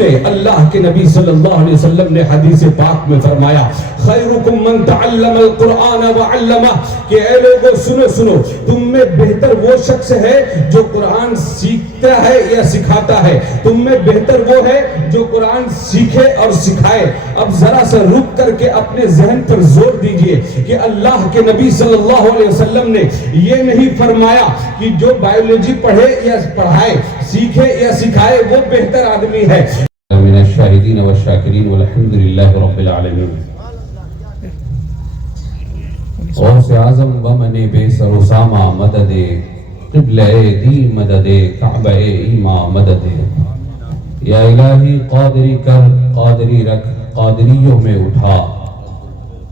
سنے اللہ کے نبی صلی اللہ علیہ وسلم نے حدیث پاک میں فرمایا خیرکم من تعلم القرآن وعلمہ کہ اے لوگوں سنو تم میں بہتر وہ شخص ہے جو قرآن سیکھتا ہے یا سکھاتا ہے، تم میں بہتر وہ ہے جو قرآن سیکھے اور سکھائے۔ اب ذرا سا رک کر کے اپنے ذہن پر زور دیجئے کہ اللہ کے نبی صلی اللہ علیہ وسلم نے یہ نہیں فرمایا کہ جو بائیولوجی پڑھے یا پڑھائے، سیکھے یا سکھائے وہ بہتر آدمی ہے۔ من الشاہدین والشاکرین والحمدللہ رب العالمین۔ غوث اعظم ومن بے سر و سامہ مدد، قبلہ دین مدد، کعبہ ایمان مدد۔ یا الہی قادری کر قادری رکھ قادریوں میں اٹھا،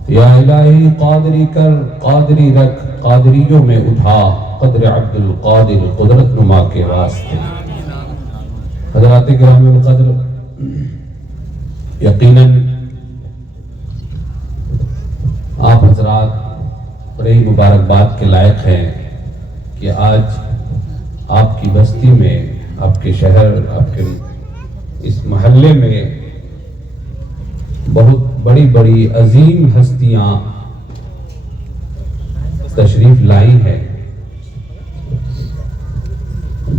یا الہی قادری کر قادری رکھ قادریوں میں اٹھا، قدر عبد القادر قدرت نما کے واسطے۔ حضرات کرام القدر، یقیناً آپ حضرات بڑی مبارکباد کے لائق ہیں کہ آج آپ کی بستی میں، آپ کے شہر، آپ کے اس محلے میں بہت بڑی بڑی عظیم ہستیاں تشریف لائی ہیں۔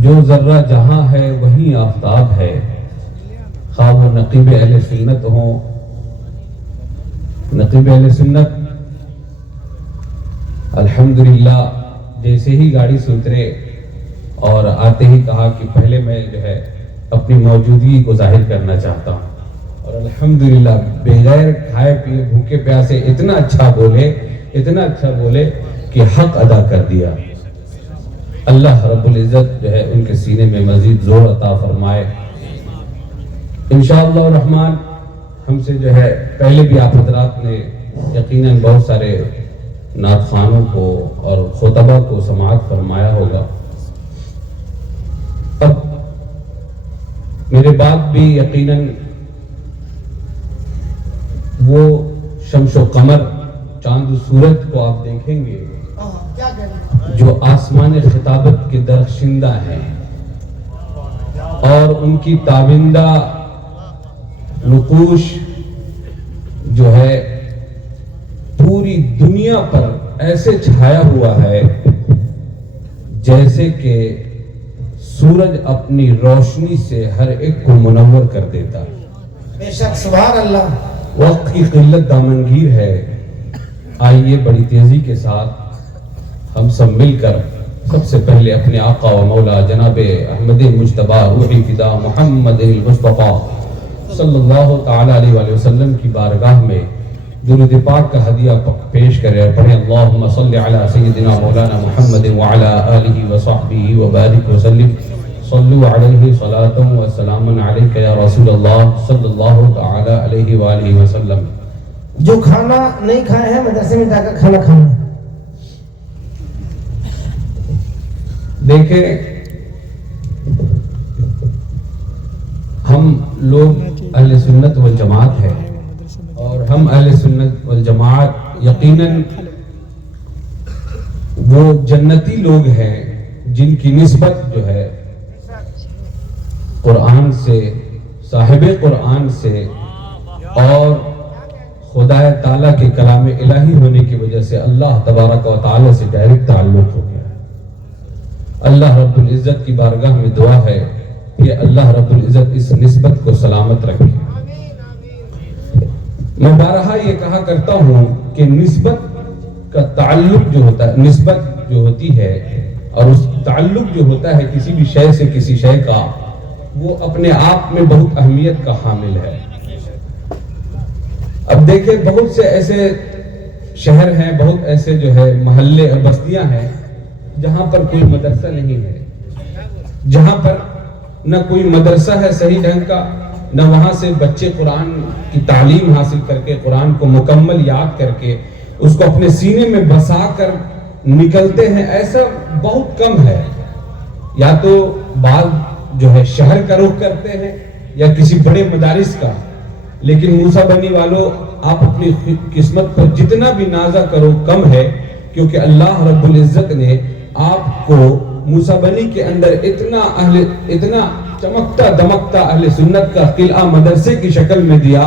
جو ذرہ جہاں ہے وہیں آفتاب ہے، خواہ وہ نقیب اہل سنت ہوں۔ نقیب اہل سنت الحمدللہ جیسے ہی گاڑی سے اترے اور آتے ہی کہا کہ پہلے میں جو ہے اپنی موجودگی کو ظاہر کرنا چاہتا ہوں، اور الحمدللہ بغیر کھائے پیے بھوکے پیاسے اتنا اچھا بولے کہ حق ادا کر دیا۔ اللہ رب العزت جو ہے ان کے سینے میں مزید زور عطا فرمائے۔ انشاءاللہ الرحمن ہم سے جو ہے پہلے بھی آپ حضرات نے یقیناً بہت سارے نعت خوانوں کو اور خطبہ کو سماعت فرمایا ہوگا۔ اب میرے بعد بھی یقیناً وہ شمس و قمر، چاند و سورج کو آپ دیکھیں گے جو آسمان خطابت کے درخشندہ ہیں، اور ان کی تابندہ نقوش جو ہے پوری دنیا پر ایسے چھایا ہوا ہے جیسے کہ سورج اپنی روشنی سے ہر ایک کو منور کر دیتا ہے۔ بے شک سبحان اللہ۔ وقت کی قلت دامنگیر ہے، آئیے بڑی تیزی کے ساتھ ہم سب مل کر سب سے پہلے اپنے آقا و مولا جناب احمد مجتبی روحی فدا محمد المصطفیٰ صلی اللہ تعالی علیہ وآلہ وسلم کی بارگاہ میں درود پاک کا ہدیہ پیش کریں اور پڑھیں اللہم صلی علی سیدنا مولانا محمد وعلی آلہ وصحبہ وبارک وسلم صلو علیہ صلاۃ و سلام علیک یا رسول اللہ صلی اللہ تعالی علیہ وآلہ وسلم۔ جو کھانا نہیں کھائے ہیں مدرسے میں جا کر کھانا کھانا۔ دیکھیں ہم لوگ اہل سنت والجماعت ہیں، اور ہم اہل سنت والجماعت یقیناً وہ جنتی لوگ ہیں جن کی نسبت جو ہے قرآن سے، صاحب قرآن سے اور خدا تعالیٰ کے کلام الہی ہونے کی وجہ سے اللہ تبارک و تعالیٰ سے ڈائریکٹ تعلق ہو گیا ہے۔ اللہ رب العزت کی بارگاہ میں دعا ہے کہ اللہ رب العزت اس نسبت کو سلامت رکھے۔ میں بارہا یہ کہا کرتا ہوں کہ نسبت کا تعلق جو ہوتا ہے، نسبت جو ہوتی ہے اور اس تعلق جو ہوتا ہے کسی بھی شے سے کسی شے کا، وہ اپنے آپ میں بہت اہمیت کا حامل ہے۔ اب دیکھیں بہت سے ایسے شہر ہیں، بہت ایسے جو ہے محلے اور بستیاں ہیں جہاں پر کوئی مدرسہ نہیں ہے، جہاں پر نہ کوئی مدرسہ ہے صحیح ڈھنگ کا، نہ وہاں سے بچے قرآن کی تعلیم حاصل کر کے قرآن کو مکمل یاد کر کے اس کو اپنے سینے میں بسا کر نکلتے ہیں، ایسا بہت کم ہے۔ یا تو بعض جو ہے شہر کا رخ کرتے ہیں یا کسی بڑے مدارس کا، لیکن موسیٰ بنی والوں آپ اپنی قسمت پر جتنا بھی نازا کرو کم ہے، کیونکہ اللہ رب العزت نے آپ کو موسیٰ بنی کے اندر اتنا چمکتا دمکتا اہل سنت کا قلعہ مدرسے کی شکل میں دیا،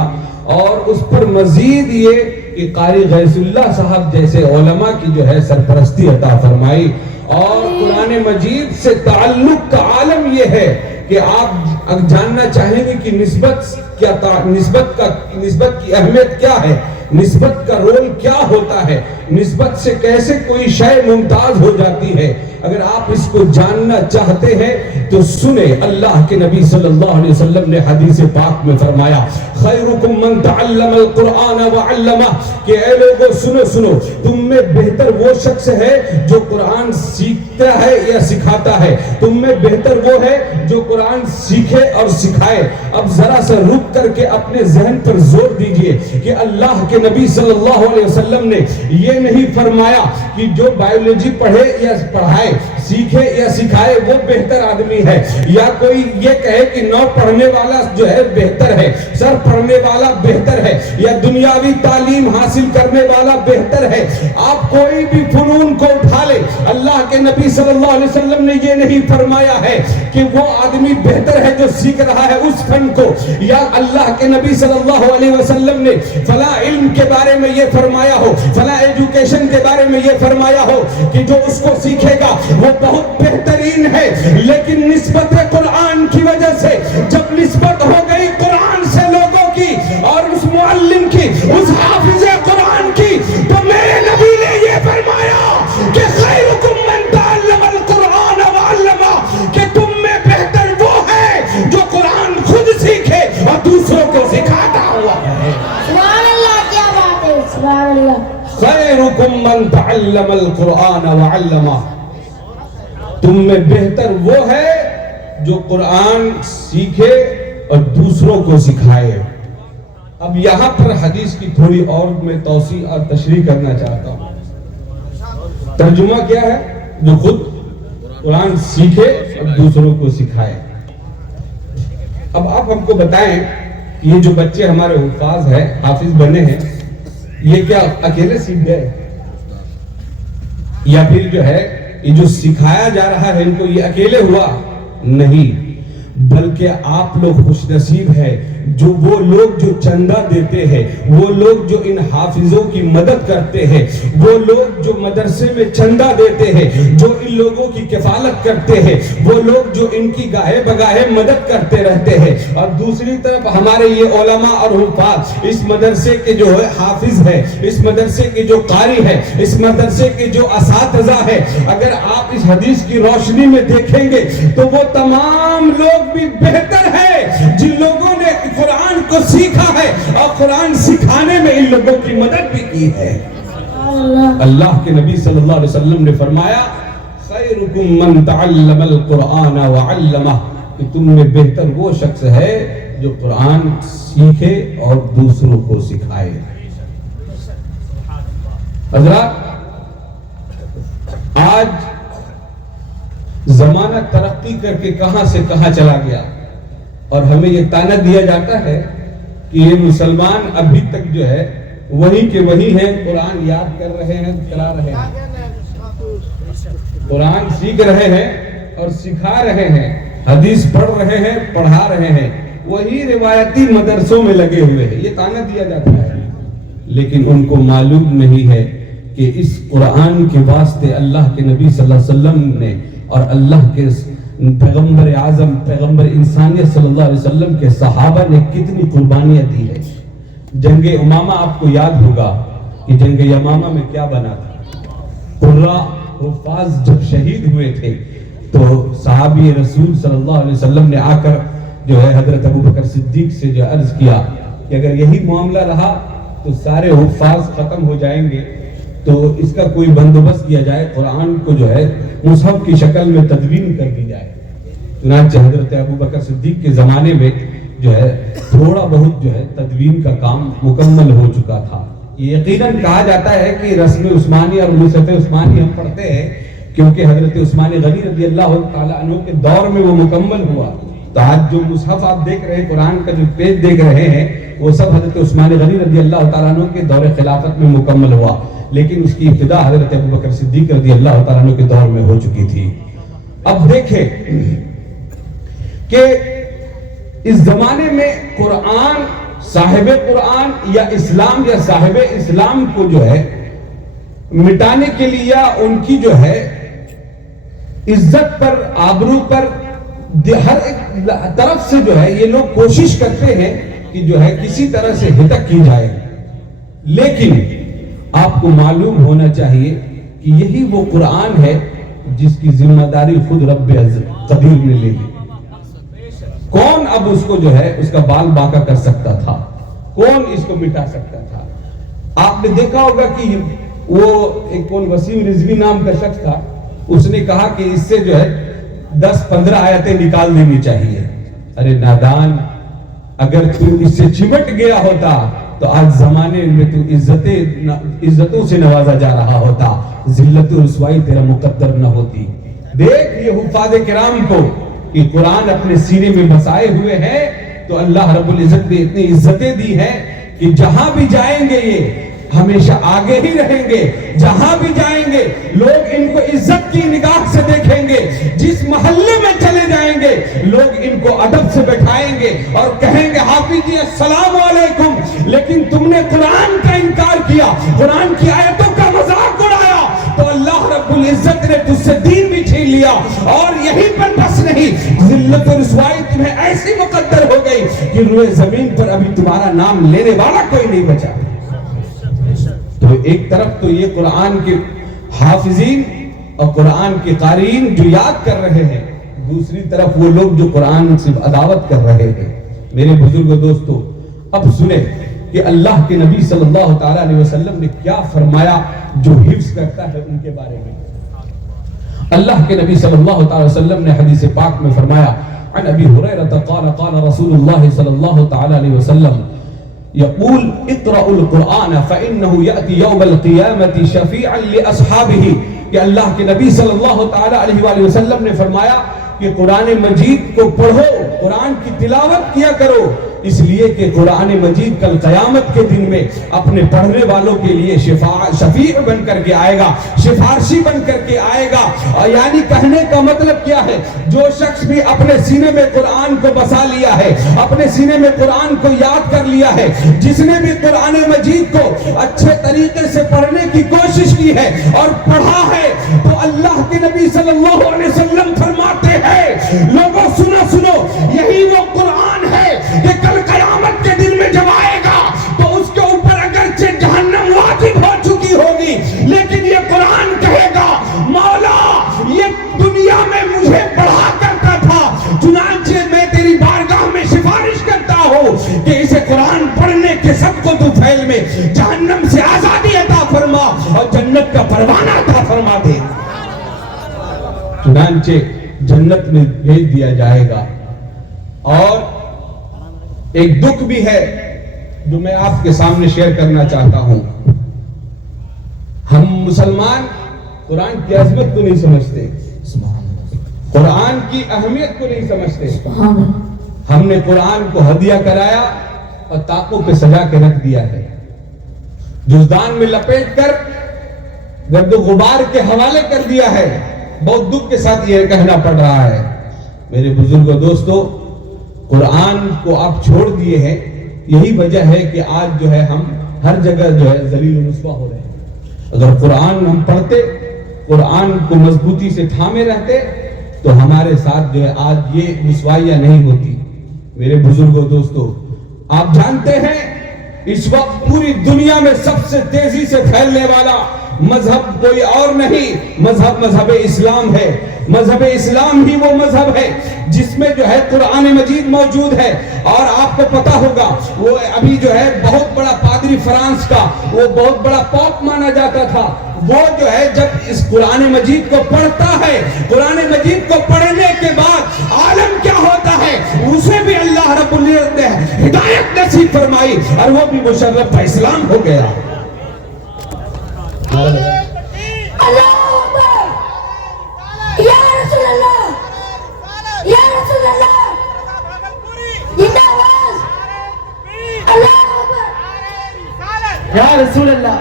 اور اس پر مزید یہ کہ قاری غیث اللہ صاحب جیسے علماء کی جو ہے سرپرستی عطا فرمائی، اور قرآن مجید سے تعلق کا عالم یہ ہے کہ آپ جاننا چاہیں گے کہ نسبت کی اہمیت کیا ہے، نسبت کا رول کیا ہوتا ہے، نسبت سے کیسے کوئی شے ممتاز ہو جاتی ہے۔ اگر آپ اس کو جاننا چاہتے ہیں تو سنیں، اللہ کے نبی صلی اللہ علیہ وسلم نے حدیث پاک میں فرمایا خیرکم من تعلم القرآن وعلمہ، کہ اے لوگو سنو، تم میں بہتر وہ شخص ہے جو قرآن سیکھتا ہے یا سکھاتا ہے، تم میں بہتر وہ ہے جو قرآن سیکھے اور سکھائے۔ اب ذرا سا رک کر کے اپنے ذہن پر زور دیجئے کہ اللہ کے نبی صلی اللہ علیہ وسلم نے یہ نہیں فرمایا کہ جو بائیولوجی پڑھے یا پڑھائے، سیکھے یا سکھائے وہ بہتر آدمی ہے، یا کوئی یہ کہے کہ نو پڑھنے والا جو ہے بہتر ہے، سر پڑھنے والا بہتر ہے، یا دنیاوی تعلیم حاصل کرنے والا بہتر ہے۔ آپ کوئی بھی فنون کو اٹھا لے، اللہ کے نبی صلی اللہ علیہ وسلم نے یہ نہیں فرمایا ہے کہ وہ آدمی بہتر ہے جو سیکھ رہا ہے اس فن کو، یا اللہ کے نبی صلی اللہ علیہ وسلم نے فلاں علم کے بارے میں یہ فرمایا ہو، فلاں ایجوکیشن کے بارے میں یہ فرمایا ہو کہ جو اس کو سیکھے گا وہ بہت بہترین ہے۔ لیکن نسبت قرآن کی وجہ سے جب نسبت ہو گئی قرآن سے لوگوں کی اور اس معلم کی، اس حافظ قرآن کی، تو میرے نبی نے یہ فرمایا کہ خیرکم من تعلم القرآن وعلمہ، کہ تم میں بہتر وہ ہے جو قرآن خود سیکھے اور دوسروں کو سکھاتا ہوا ہے۔ سبحان اللہ، کیا بات ہے، سبحان اللہ۔ خیرکم من تعلم القرآن وعلمہ، تم میں بہتر وہ ہے جو قرآن سیکھے اور دوسروں کو سکھائے۔ اب یہاں پر حدیث کی تھوڑی اور میں توسیع اور تشریح کرنا چاہتا ہوں۔ ترجمہ کیا ہے؟ جو خود قرآن سیکھے اور دوسروں کو سکھائے۔ اب آپ ہم کو بتائیں کہ یہ جو بچے ہمارے حفاظ ہیں، حافظ بنے ہیں، یہ کیا اکیلے سیکھ گئے، یا پھر جو ہے یہ جو سکھایا جا رہا ہے ان کو یہ اکیلے ہوا؟ نہیں، بلکہ آپ لوگ خوش نصیب ہیں جو وہ لوگ جو چندہ دیتے ہیں، وہ لوگ جو ان حافظوں کی مدد کرتے ہیں، وہ لوگ جو مدرسے میں چندہ دیتے ہیں، جو ان لوگوں کی کفالت کرتے ہیں، وہ لوگ جو ان کی گاہے بگاہے مدد کرتے رہتے ہیں۔ اور دوسری طرف ہمارے یہ علماء اور حفاظ، اس مدرسے کے جو حافظ ہے، اس مدرسے کے جو قاری ہے، اس مدرسے کے جو اساتذہ ہے، اگر آپ اس حدیث کی روشنی میں دیکھیں گے تو وہ تمام لوگ بھی بہتر ہے جن لوگوں نے قرآن کو سیکھا ہے اور قرآن سکھانے میں ان لوگوں کی مدد بھی کی ہے۔ اللہ کے نبی صلی اللہ علیہ وسلم نے فرمایا خیرکم من تعلم القرآن وعلمہ، کہ تم میں بہتر وہ شخص ہے جو قرآن سیکھے اور دوسروں کو سکھائے۔ حضرات، آج زمانہ ترقی کر کے کہاں سے کہاں چلا گیا، اور ہمیں یہ طعنہ دیا جاتا ہے کہ یہ مسلمان ابھی تک جو ہے وہی کے وہی ہیں، قرآن یاد کر رہے ہیں، چلا رہے ہیں، قرآن سیکھ رہے ہیں اور سکھا رہے ہیں، حدیث پڑھ رہے ہیں، پڑھا رہے ہیں، وہی روایتی مدرسوں میں لگے ہوئے ہیں، یہ طعنہ دیا جاتا ہے۔ لیکن ان کو معلوم نہیں ہے کہ اس قرآن کے واسطے اللہ کے نبی صلی اللہ علیہ وسلم نے اور اللہ کے پیغمبر اعظم، پیغمبر انسانیت صلی اللہ علیہ وسلم کے صحابہ نے کتنی قربانیاں دی ہے۔ جنگ امامہ آپ کو یاد ہوگا کہ جنگ امامہ میں کیا بنا تھا؟ قرہ حفاظ جب شہید ہوئے تھے تو صحابی رسول صلی اللہ علیہ وسلم نے آ کر جو ہے حضرت ابوبکر صدیق سے جو عرض کیا کہ اگر یہی معاملہ رہا تو سارے حفاظ ختم ہو جائیں گے، تو اس کا کوئی بندوبست کیا جائے، قرآن کو جو ہے مصحف کی شکل میں تدوین کر دی جائے۔ چنانچہ حضرت ابوبکر صدیق کے زمانے میں جو ہے تھوڑا بہت جو ہے تدوین کا کام مکمل ہو چکا تھا۔ یہ یقیناً کہا جاتا ہے کہ رسم عثمانی اور مصحف عثمانی ہم پڑھتے ہیں کیونکہ حضرت عثمان غنی رضی اللہ تعالیٰ عنہ کے دور میں وہ مکمل ہوا۔ تو آج جو مصحف آپ دیکھ رہے ہیں، قرآن کا جو پیج دیکھ رہے ہیں، وہ سب حضرت عثمان غنی رضی اللہ تعالیٰ عنہ کے دور خلافت میں مکمل ہوا، لیکن اس کی ابتدا حضرت ابوبکر صدیق رضی اللہ تعالیٰ عنہ کے دور میں ہو چکی تھی۔ اب دیکھیں کہ اس زمانے میں قرآن، صاحب قرآن یا اسلام یا صاحب اسلام کو جو ہے مٹانے کے لیے یا ان کی جو ہے عزت پر، آبرو پر ہر ایک طرف سے جو ہے یہ لوگ کوشش کرتے ہیں کہ جو ہے کسی طرح سے ہتک کی جائے. لیکن آپ کو معلوم ہونا چاہیے کہ یہی وہ قرآن ہے جس کی ذمہ داری خود رب قدیر نے لے لی. کون اب اس کو جو ہے اس کا بال باقا کر سکتا تھا؟ کون اس کو مٹا سکتا تھا؟ آپ نے دیکھا ہوگا کہ وہ ایک کون وسیم رضوی نام کا شخص تھا، اس نے کہا کہ اس سے جو ہے 10-15 آیتیں نکال دینی چاہیے. ارے نادان، اگر تو اس سے چمٹ گیا ہوتا تو آج زمانے میں تو عزتوں سے نوازا جا رہا ہوتا، ذلت و رسوائی تیرا مقدر نہ ہوتی. دیکھ یہ حفاظ کرام کو کہ قرآن اپنے سینے میں بسائے ہوئے ہیں، تو اللہ رب العزت نے اتنی عزتیں دی ہیں کہ جہاں بھی جائیں گے یہ ہمیشہ آگے ہی رہیں گے. جہاں بھی جائیں گے لوگ ان کو عزت کی نگاہ سے دیکھیں گے. جس محلے میں چلے جائیں گے لوگ ان کو ادب سے بٹھائیں گے اور کہیں گے حافظ جی السلام علیکم. لیکن تم نے قرآن کا انکار کیا، قرآن کی آیتوں کا مذاق اڑایا، تو اللہ رب العزت نے تجھ سے دین بھی چھین لیا. اور یہی پر بس نہیں، ذلت و رسوائی تمہیں ایسی مقدر ہو گئی کہ روئے زمین پر ابھی تمہارا نام لینے والا کوئی نہیں بچا. تو ایک طرف تو یہ قرآن کے حافظین اور قرآن کے قارئین جو یاد کر رہے ہیں، دوسری طرف وہ لوگ جو قرآن سے عداوت کر رہے ہیں. میرے بزرگوں دوستو، اب سنیں کہ اللہ کے نبی صلی اللہ تعالیٰ علیہ وسلم نے کیا فرمایا جو حفظ کرتا ہے ان کے بارے میں. اللہ کے نبی صلی اللہ تعالیٰ وسلم نے حدیث پاک میں فرمایا عن ابی ہریرہ قال قال رسول اللہ صلی اللہ تعالیٰ علیہ وسلم يقول اقرأوا القرآن فإنه يأتي يوم القيامة شفيعا لأصحابه. کہ اللہ کے نبی صلی اللہ تعالیٰ علیہ وآلہ وسلم نے فرمایا کہ قرآن مجید کو پڑھو، قرآن کی تلاوت کیا کرو، اس لیے کہ قرآن مجید کل قیامت کے دن میں اپنے پڑھنے والوں کے لیے شفیع بن کر کے آئے گا، سفارشی بن کر کے آئے گا. یعنی کہنے کا مطلب کیا ہے؟ جو شخص بھی اپنے سینے میں قرآن کو بسا لیا ہے، اپنے سینے میں قرآن کو یاد کر لیا ہے، جس نے بھی قرآن مجید کو اچھے طریقے سے پڑھنے کی کوشش کی ہے اور پڑھا ہے، تو اللہ کے نبی صلی اللہ علیہ وسلم فرماتے ہیں لوگوں سنو یہی وہ قرآن ہے کہ کل قیامت کے دن میں جب آئے گا تو اس کے اوپر اگرچہ جہنم واجب ہو چکی ہوگی، لیکن یہ قرآن کہے گا مولا یہ دنیا میں مجھے پڑھا کرتا تھا، چنانچہ میں تیری بارگاہ میں سفارش کرتا ہوں کہ اسے قرآن پڑھنے کے سب کو تو پھیل میں جہنم سے آزادی عطا فرما اور جنت کا پروانہ عطا فرما دے. چنانچہ جنت میں بھیج دیا جائے گا. اور ایک دکھ بھی ہے جو میں آپ کے سامنے شیئر کرنا چاہتا ہوں. ہم مسلمان قرآن کی عظمت کو نہیں سمجھتے، قرآن کی اہمیت کو نہیں سمجھتے. ہم نے قرآن کو ہدیہ کرایا اور طاقوں پہ سجا کے رکھ دیا ہے، جزدان میں لپیٹ کر گرد و غبار کے حوالے کر دیا ہے. بہت دکھ کے ساتھ یہ کہنا پڑ رہا ہے. میرے بزرگوں دوستو، قرآن کو آپ چھوڑ دیے ہیں، یہی وجہ ہے کہ آج جو ہے ہم ہر جگہ جو ہے ذلیل و رسوا ہو رہے ہیں. اگر قرآن ہم پڑھتے، قرآن کو مضبوطی سے تھامے رہتے تو ہمارے ساتھ جو ہے آج یہ رسوائیاں نہیں ہوتی. میرے بزرگوں دوستو، آپ جانتے ہیں اس وقت پوری دنیا میں سب سے تیزی سے پھیلنے والا مذہب کوئی اور نہیں، مذہب اسلام ہے. مذہب اسلام ہی وہ مذہب ہے جس میں جو ہے قرآن مجید موجود ہے. اور آپ کو پتا ہوگا وہ ابھی جو ہے بہت بڑا پادری فرانس کا، وہ بہت بڑا پوپ مانا جاتا تھا، وہ جو ہے جب اس قرآن مجید کو پڑھتا ہے، قرآن مجید کو پڑھنے کے بعد عالم کیا ہوتا ہے اسے بھی اللہ رب العزت نے ہدایت نصیب فرمائی اور وہ بھی مشرف اسلام ہو گیا. اللہ اکبر، یا رسول اللہ، یا رسول اللہ، زندہ باد، اللہ اکبر، یا رسول اللہ.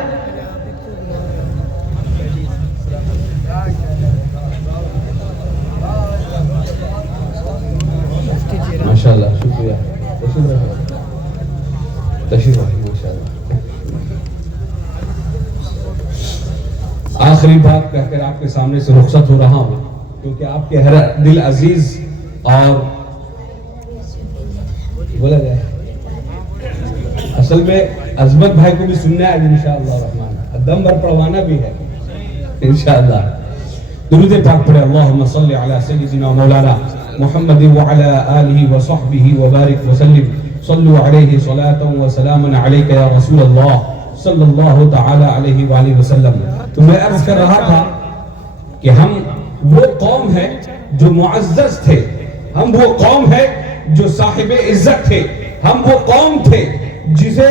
تشریف رکھیں ماشاءاللہ. آخری بات کہہ کر آپ کے سامنے سے رخصت ہو رہا ہوں کیونکہ آپ کے ہر دل عزیز اور بولا جائے اصل میں عظمت بھائی کو بھی سننا ہے انشاءاللہ الرحمن, دم بھر پڑھوانا بھی ہے انشاءاللہ. درود پاک پڑھے. اللہم صلی علی سیدنا مولانا محمد وعلی آلہ وصحبہ وبارک وسلم. صلو علیہ صلاة و سلام علیک یا رسول اللہ صلی اللہ تعالی علیہ وآلہ وسلم. تو میں عرض کر رہا تھا کہ ہم وہ قوم ہے جو معزز تھے, ہم وہ قوم ہے جو صاحب عزت تھے, ہم وہ قوم تھے جسے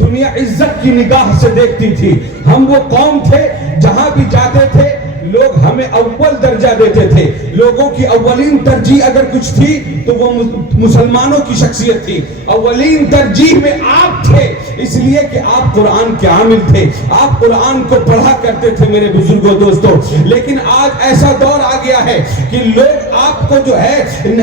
دنیا عزت کی نگاہ سے دیکھتی تھی, ہم وہ قوم تھے جہاں بھی جاتے تھے لوگ ہمیں اول درجہ دیتے تھے. لوگوں کی اولین ترجیح اگر کچھ تھی تو وہ مسلمانوں کی شخصیت تھی. اولین ترجیح میں آپ تھے اس لیے کہ آپ قرآن کے عامل تھے, آپ قرآن کو پڑھا کرتے تھے میرے بزرگوں دوستوں. لیکن آج ایسا دور آ گیا ہے کہ لوگ آپ کو جو ہے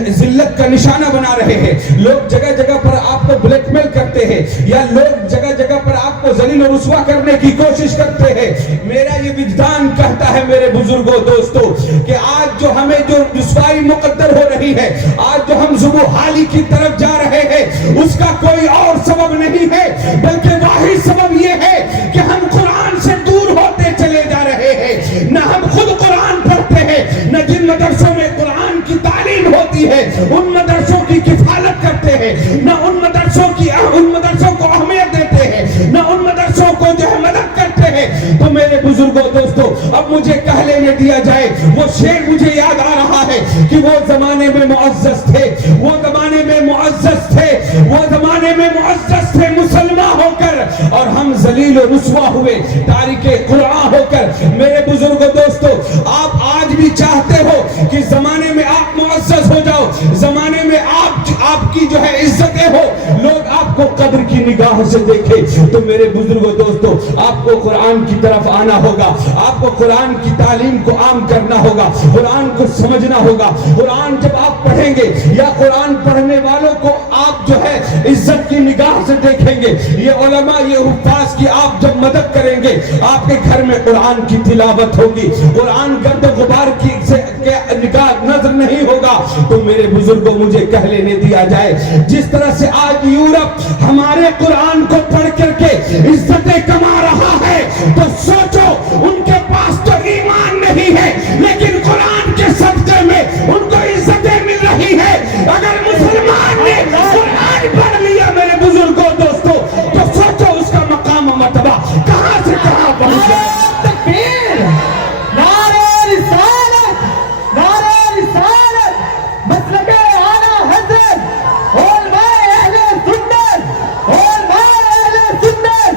ذلت کا نشانہ بنا رہے ہیں, لوگ جگہ جگہ پر آپ کو بلیک میل کرتے ہیں, یا لوگ جگہ جگہ پر آپ کو ذلیل و رسوا کرنے کی کوشش کرتے ہیں. میرا یہ وجدان کہتا ہے میرے بزرگوں دوستو کہ آج جو ہمیں جو رسوائی مقدر ہو رہی ہے, آج جو ہم ذبح حالی کی طرف جا رہے ہیں, اس کا کوئی اور سبب نہیں ہے بلکہ واحد سبب یہ ہے کہ ہم قرآن سے دور ہوتے چلے جا رہے ہیں. نہ ہم خود قرآن پڑھتے ہیں, نہ جن مدرسوں میں قرآن کی تعلیم ہوتی ہے ان مدرسوں کی کفالت کرتے ہیں, نہ ان مدرسوں کو اہمیت دیتے ہیں, نہ ان مدرسوں کو جو ہے مدد کرتے ہیں. تو میرے بزرگوں دوستو اب مجھے کہہ لینے دیا جائے, وہ شعر مجھے یاد آ رہا ہے کہ وہ زمانے میں معزز تھے, وہ زمانے میں معزز تھے, وہ زمانے میں معزز تھے مسلمان ہو کر, اور ہم ذلیل و رسوا ہوئے تارک قرآن ہو کر. میرے بزرگوں دوستو آپ آج بھی چاہتے ہو کہ زمانے میں آپ معزز ہو جاؤ, زمانے میں آپ کی جو ہے عزتیں ہو, لوگ آپ کو قدر کی نگاہ سے دیکھیں. تو میرے بزرگوں دوستو آپ کو قرآن کی طرف آنا ہوگا, آپ کو قرآن کی تعلیم کو عام کرنا ہوگا, قرآن کو سمجھنا ہوگا. قرآن جب آپ پڑھیں گے یا قرآن پڑھنے والوں کو آپ جو ہے عزت کی نگاہ سے دیکھیں گے, یہ علماء یہ حفاظ کی آپ جب مدد کریں گے, آپ کے گھر میں قرآن کی تلاوت ہوگی, قرآن گرد و غبار کی نگاہ نظر نہیں ہوگا. تو میرے بزرگوں مجھے کہہ لینے دیا جائے, جس طرح سے آج یورپ ہمارے قرآن کو پڑھ کر کے عزتیں کما رہا ہے, تو سوچو ان کے پاس تو ایمان نہیں ہے لیکن قرآن کے صدقے میں ان کو عزتیں مل رہی ہے. اگر مسلمان نے قرآن پڑھ لیا میرے بزرگوں دوستو تو سوچو اس کا مقام و مرتبہ کہاں سے کہاں پہنچ جائے. تکبیر, نعرہ رسالت, نعرہ رسالت, مسلک اعلیٰ حضرت, علماء اہل سنت, علماء اہل سنت,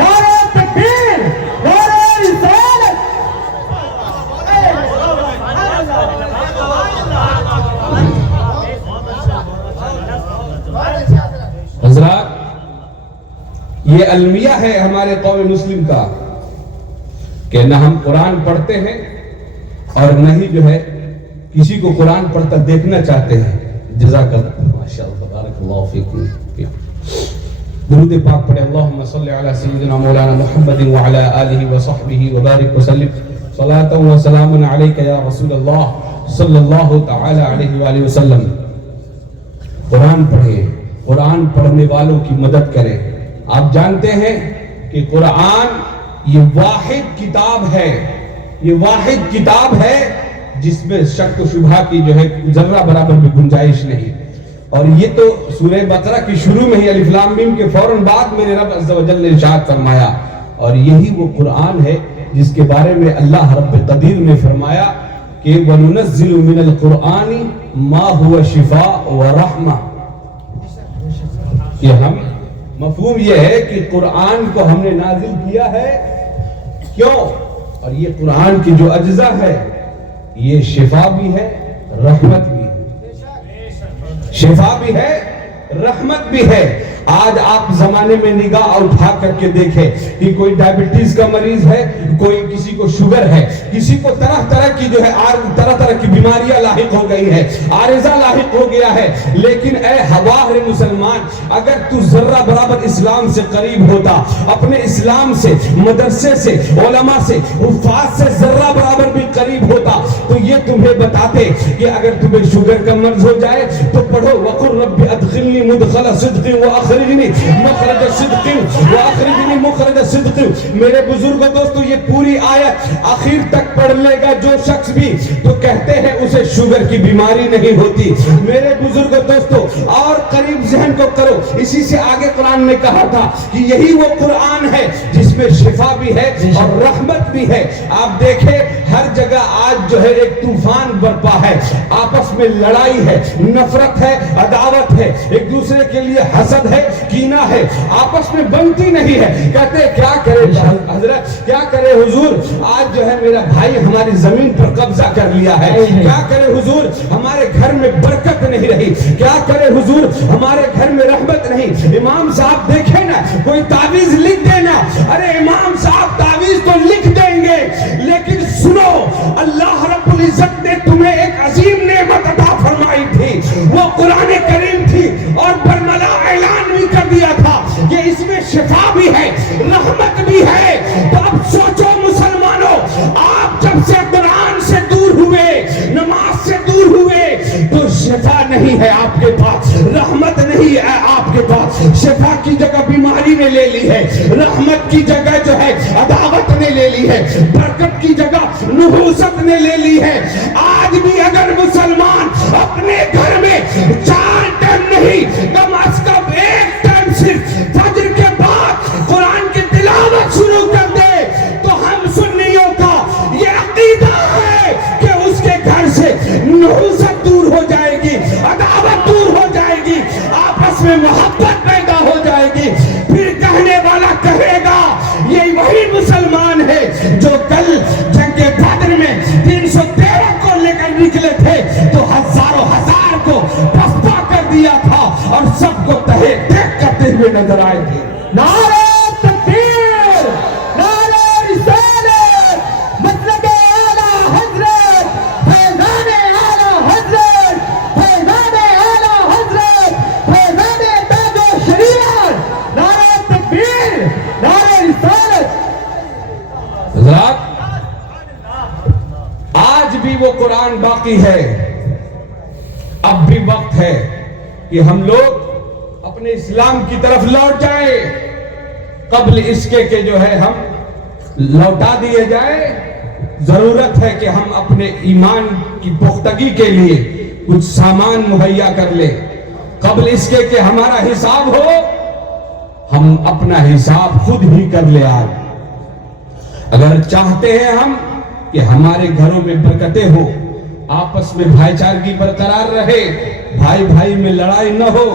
نعرہ تکبیر, نعرہ رسالت. حضرات یہ المیہ ہے ہمارے قوم مسلم کا کہ نہ ہم قرآن پڑھتے ہیں اور نہ ہی جو ہے کسی کو قرآن پڑھتا دیکھنا چاہتے ہیں. جزاک اللہ, ماشاءاللہ, بارک اللہ فیکم. درود پاک پڑھے. اللہم صلی علی سیدنا مولانا محمد وعلی آلہ وصحبہ وبارک وسلم. صلاۃ و سلام علیک یا رسول اللہ صلی اللہ تعالی علیہ وآلہ وسلم. قرآن پڑھیں, قرآن پڑھنے والوں کی مدد کریں. آپ جانتے ہیں کہ قرآن یہ واحد کتاب ہے, یہ واحد کتاب ہے جس میں شک و شبہ کی جو ہے ذرہ برابر بھی گنجائش نہیں. اور یہ تو سورہ بقرہ کی شروع میں ہی الف لام میم کے فوراً بعد میرے رب عز و جل نے ارشاد فرمایا, اور یہی وہ قرآن ہے جس کے بارے میں اللہ رب قدیر نے فرمایا کہ وَنُنَزِّلُ مِنَ الْقُرْآنِ مَا هُوَ شِفَاءٌ وَرَحْمَةٌ. کہ ہم مفہوم یہ ہے کہ قرآن کو ہم نے نازل کیا ہے کیوں, اور یہ قرآن کی جو اجزاء ہے یہ شفا بھی ہے رحمت بھی ہے, شفا بھی ہے رحمت بھی ہے. آج آپ زمانے میں نگاہ اٹھا کر کے دیکھیں کہ کوئی ڈائبٹیز کا مریض ہے, کوئی کسی کو شوگر ہے, کسی کو طرح طرح کی جو ہے طرح طرح کی بیماریاں لاحق ہو گئی ہیں, عارضہ لاحق ہو گیا ہے. لیکن اے حوار مسلمان, اگر تو ذرہ برابر اسلام سے قریب ہوتا, اپنے اسلام سے, مدرسے سے, علماء سے, حفاظ سے ذرہ برابر بھی قریب ہوتا, تو یہ تمہیں بتاتے کہ اگر تمہیں شوگر کا مرض ہو جائے تو پڑھو وَقُلْ رَبِّ أَدْخِلْنِي مُدْخَلَ صِدْقٍ وَأَخْرِجْنِي مُخْرَجَ صِدْقٍ وَأَخْرِجْنِي مُخْرَجَ صِدْقٍ. میرے بزرگوں دوستو, یہ پوری آیت آخر تک پڑھ لے گا جو شخص بھی, تو کہتے ہیں اسے شوگر کی بیماری نہیں ہوتی. میرے بزرگوں دوستو, اور قریب ذہن کو کرو, اسی سے آگے قرآن نے کہا تھا کہ یہی وہ قرآن ہے جس میں شفا بھی ہے اور رحمت بھی ہے. آپ دیکھیں ہر جگہ آج جو ہے ایک طوفان برپا ہے, آپس میں لڑائی ہے, نفرت ہے, عداوت ہے, ایک دوسرے کے لیے حسد ہے, کینہ ہے, آپس میں بنتی نہیں ہے. کہتے ہیں کیا کرے حضرت, کیا کرے حضور, آج جو ہے میرا بھائی ہماری زمین پر قبضہ کر لیا ہے, کیا کرے حضور, ہمارے گھر میں برکت نہیں رہی, کیا کرے حضور, ہمارے گھر میں رحمت نہیں. امام صاحب دیکھیں نا, کوئی تعویذ لکھ دینا. ارے امام صاحب تعویذ تو لکھ دیں گے, لیکن سنو, اللہ رب العزت نے تمہیں ایک عظیم نعمت عطا فرمائی تھی, وہ قرآن کریم تھی, اور برملا اعلان بھی کر دیا تھا کہ اس میں شفا بھی ہے, رحمت بھی ہے. تو اب سوچو مسلمانوں, آپ جب سے قرآن سے دور ہوئے, نماز سے دور ہوئے, تو شفا نہیں ہے آپ کے پاس, رحمت نہیں ہے آپ کے پاس. شفا کی جگہ بیماری نے لے لی ہے, رحمت کی جگہ جو ہے عداوت نے لے لی ہے, برکت کی جگہ نحوست نے لے لی ہے. آج بھی اگر مسلمان اپنے گھر میں 4 ٹائم نہیں, کم از کم 1 ٹائم صرف فجر کے بعد قرآن کی تلاوت شروع کر دے, تو ہم سنیوں کا یہ عقیدہ ہے کہ اس کے گھر سے نحوست دور ہو جائے گی, عداوت دور ہو جائے گی, آپس میں محبت پیدا ہو جائے گی. پھر کہنے والا کہے گا یہ وہی مسلمان ہے جو کل جنگ بدر میں 313 کو لے کر نکلے تھے تو ہزاروں ہزار کو پسپا کر دیا تھا, اور سب کو تہے دیکھ کرتے ہوئے نظر آئے تھے. نعرہ تکبیر, نعرہ رسالت, مسلک اعلیٰ حضرت, فیضان اعلیٰ حضرت, فیضان اعلیٰ حضرت, فیضان تاج و شریعت. نعرہ تکبیر, نعرہ رسالت. حضرات, آج بھی وہ قرآن باقی ہے. اب بھی وقت ہے کہ ہم لوگ اپنے اسلام کی طرف لوٹ جائیں, قبل اس کے جو ہے ہم لوٹا دیے جائیں. ضرورت ہے کہ ہم اپنے ایمان کی پختگی کے لیے کچھ سامان مہیا کر لیں, قبل اس کے کہ ہمارا حساب ہو, ہم اپنا حساب خود ہی کر لیں. آج اگر چاہتے ہیں ہم کہ ہمارے گھروں میں برکتیں ہو, آپس میں بھائی چارگی برقرار رہے, بھائی بھائی میں لڑائی نہ ہو,